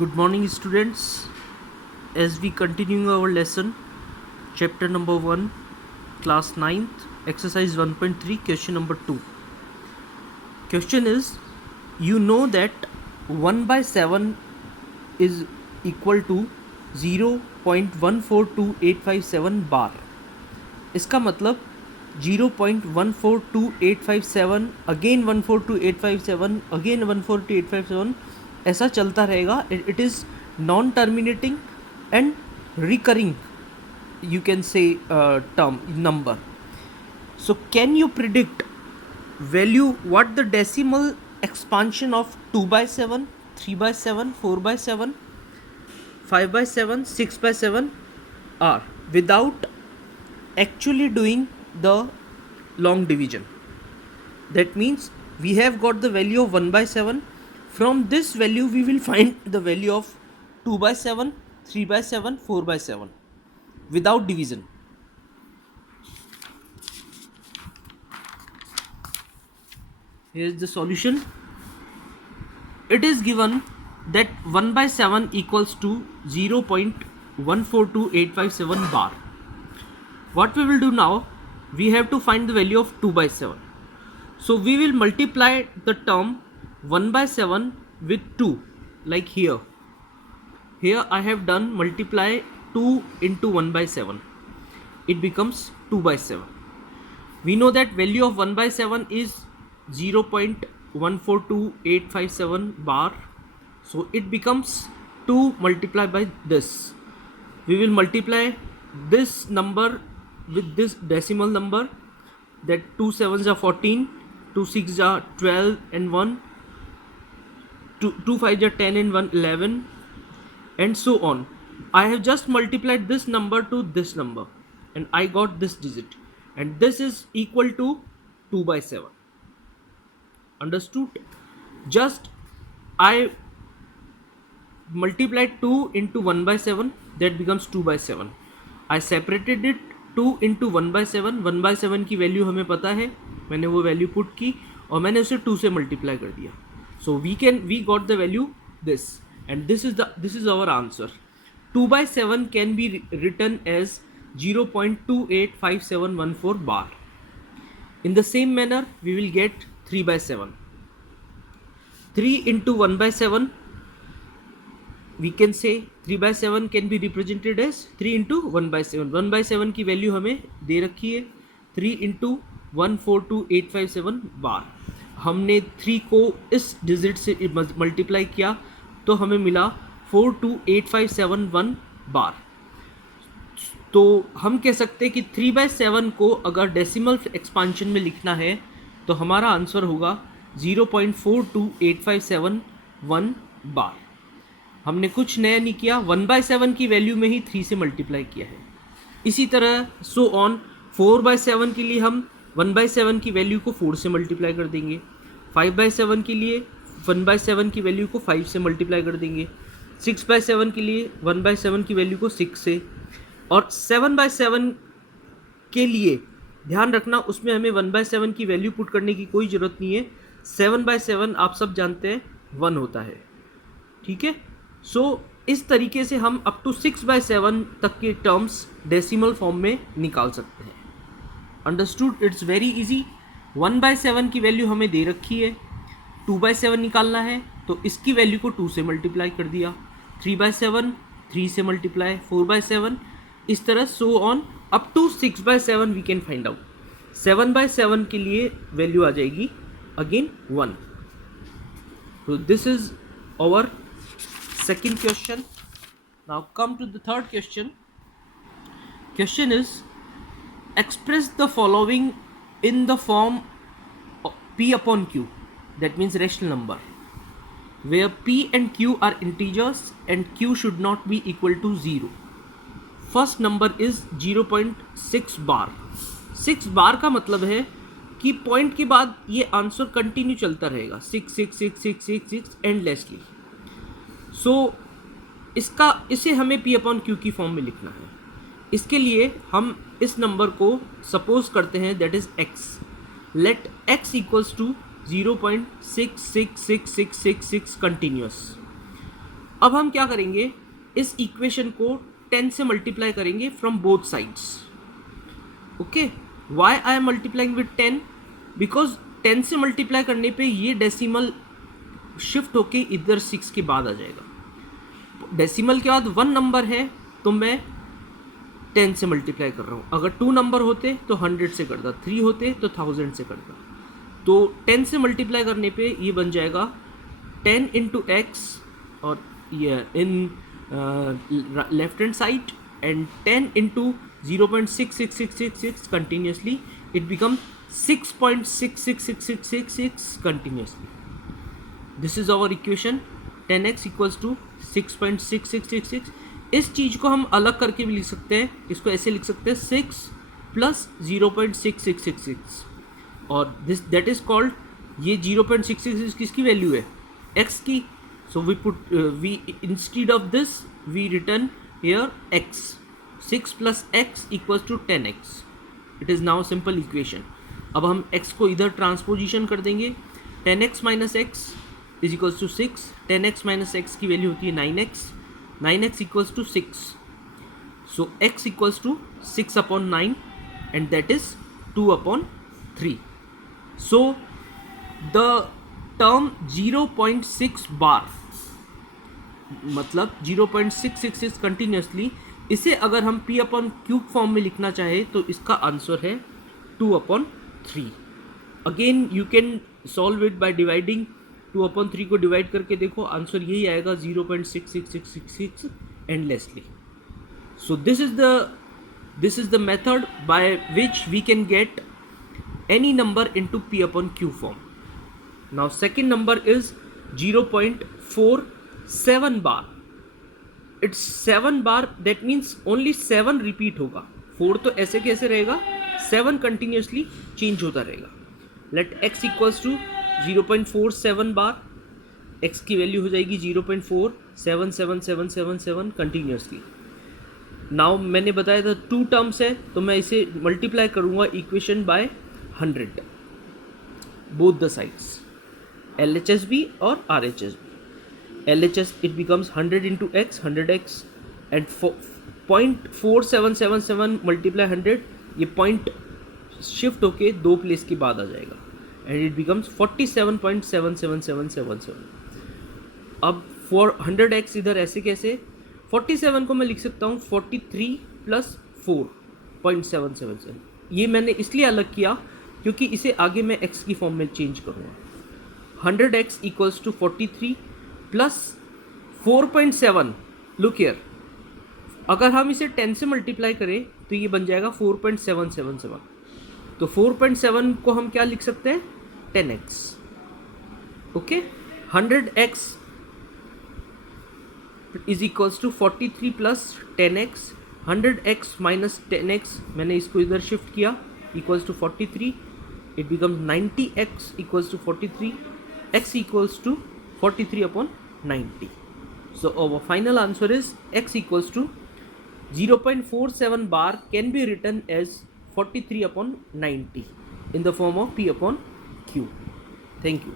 Good morning, students. As we continue our lesson, chapter number 1, class 9th, exercise 1.3, question number 2. Question is, you know that 1 by 7 is equal to 0.142857 bar. इसका मतलब 0.142857 again 142857 again 142857 ऐसा चलता रहेगा. It is non terminating and recurring, you can say term number. So can you predict value what the decimal expansion of 2 by 7, 3 by 7, 4 by 7, 5 by 7, 6 by 7 are without actually doing the long division? That means we have got the value of 1 by 7. From this value we will find the value of 2 by 7, 3 by 7, 4 by 7 without division. Here is the solution. It is given that 1 by 7 equals to 0.142857 bar. What we will do now, we have to find the value of 2 by 7. So we will multiply the term 1 by 7 with 2, like here. Here I have done multiply 2 into 1 by 7. It becomes 2 by 7. We know that value of 1 by 7 is 0.142857 bar. So it becomes 2 multiplied by this. We will multiply this number with this decimal number, that 2 7s are 14, 2 6s are 12 and 1, 2 5s are 10 and 1 11, and so on. I have just multiplied this number to this number and I got this digit, and this is equal to 2 by 7. Understood? Just I multiplied 2 into 1 by 7, that becomes 2 by 7. I separated it 2 into 1 by 7. 1 by 7 की value हमें पता है, मैंने वो value put की और मैंने उसे 2 से मल्टीप्लाई कर दिया. So we got the value this, and this is our answer. 2 by 7 can be written as 0.285714 bar. In the same manner, we will get 3 by 7. 3 into 1 by 7, we can say 3 by 7 can be represented as 3 into 1 by 7. 1 by 7 की value हमें दे रखी है 3 into 142857 बार. हमने 3 को इस digit से multiply किया तो हमें मिला 428571 बार. तो हम कह सकते हैं कि 3 by 7 को अगर डेसिमल एक्सपांशन में लिखना है तो हमारा आंसर होगा 0.428571 बार. हमने कुछ नया नहीं किया, 1 by 7 की वैल्यू में ही 3 से मल्टीप्लाई किया है. इसी तरह सो ऑन 4 by 7 के लिए हम 1 by 7 की वैल्यू को 4 से मल्टीप्लाई कर देंगे. 5 by 7 के लिए 1 by 7 की वैल्यू को 5 से मल्टीप्लाई कर देंगे. 6 by 7 के लिए 1 by 7 की वैल्यू को 6 से, और 7 by 7 के लिए ध्यान रखना उसमें हमें 1 by 7 की वैल्यू पुट करने की कोई ज़रूरत नहीं है. 7 by 7 आप सब जानते हैं 1 होता है. ठीक है. सो इस तरीके से हम अप टू 6 by 7 तक के टर्म्स डेसिमल फॉर्म में निकाल सकते हैं. Understood? It's very easy. 1 by 7 की वैल्यू हमें दे रखी है, 2 by 7 निकालना है तो इसकी वैल्यू को 2 से मल्टीप्लाई कर दिया. 3 by 7 3 से मल्टीप्लाई, 4 by 7, इस तरह so on up to 6 by 7 we can find out. 7 by 7 के लिए वैल्यू आ जाएगी अगेन 1. तो this is our second question. Now come to the third question. Question is, express the following in the form of P upon Q, that means rational number, where P and Q are integers and Q should not be equal to 0. First number is 0.6 bar. 6 बार का मतलब है कि point के बाद ये answer continue चलता रहेगा 6 6 6 6 6 6 endlessly. सो इसे हमें P अपॉन Q की फॉर्म में लिखना है. इसके लिए हम इस नंबर को सपोज करते हैं that is x. Let x equals to 0.66666 continuous. अब हम क्या करेंगे, इस इक्वेशन को 10 से मल्टीप्लाई करेंगे from both sides. Okay, why I am multiplying with 10? Because 10 से मल्टीप्लाई करने पे ये डेसिमल शिफ्ट होके इधर 6 के बाद आ जाएगा. डेसिमल के बाद 1 नंबर है तो मैं 10 से मल्टीप्लाई कर रहा हूँ. अगर 2 नंबर होते तो 100 से करता, 3 होते तो 1000 से करता. तो 10 से मल्टीप्लाई करने पे ये बन जाएगा 10 इंटू एक्स और ये in left hand side and 10 into 0.66666 continuously it becomes 6.66666 continuously. This is our equation. 10x equals to 6.6666. इस चीज़ को हम अलग करके भी लिख सकते हैं. इसको ऐसे लिख सकते हैं 6 प्लस 0.6666 और दिस दैट इज कॉल्ड, ये 0.666 किसकी वैल्यू है, x की. So we put we instead of this we return here x. 6 plus x equals to 10x. It is now simple equation. अब हम x को इधर ट्रांसपोजिशन कर देंगे. 10x minus x is equals to 6. 10x minus x की value होती है 9x. 9x equals to 6. So x equals to 6 upon 9 and that is 2 upon 3. So the term 0.6 bar मतलब 0.666 कंटिन्यूसली, इसे अगर हम p अपॉन क्यूब फॉर्म में लिखना चाहे तो इसका आंसर है 2 upon 3. Again you can solve it by dividing. 2 upon 3 को डिवाइड करके देखो, आंसर यही आएगा 0.66666 endlessly. So this is the method by which we can get any number into p upon q form. Now second number is 0.47 bar. It's 7 bar, that means only 7 repeat होगा. 4 तो ऐसे कैसे रहेगा, 7 continuously change होता रहेगा. Let x equals to 0.47 bar. x की value हो जाएगी 0.477777 continuously. Now मैंने बताया था 2 टर्म्स है तो मैं इसे मल्टीप्लाई करूँगा equation by 100 both the sides, LHSB और RHSB. LHS it becomes 100 into x, 100x and 0.4777 multiply 100, ये पॉइंट शिफ्ट होके 2 प्लेस के बाद आ जाएगा and it becomes 47.77777. अब for 100x इधर ऐसे कैसे, 47 को मैं लिख सकता हूँ 43 प्लस 4.777. ये मैंने इसलिए अलग किया क्योंकि इसे आगे मैं x की फॉर्म में चेंज करूँगा. 100x equals to 43 plus 4.7. Look here, अगर हम इसे 10 से मल्टीप्लाई करें तो ये बन जाएगा 4.777. तो 4.7 को हम क्या लिख सकते हैं, 10x. Okay, 100x is equals to 43 plus 10x. 100x minus 10x मैंने इसको इधर शिफ्ट किया equals to 43. It becomes 90x equals to 43. X equals to 43 upon 90. So our final answer is x equals to 0.47 bar can be written as 43 upon 90 in the form of p upon q. Thank you.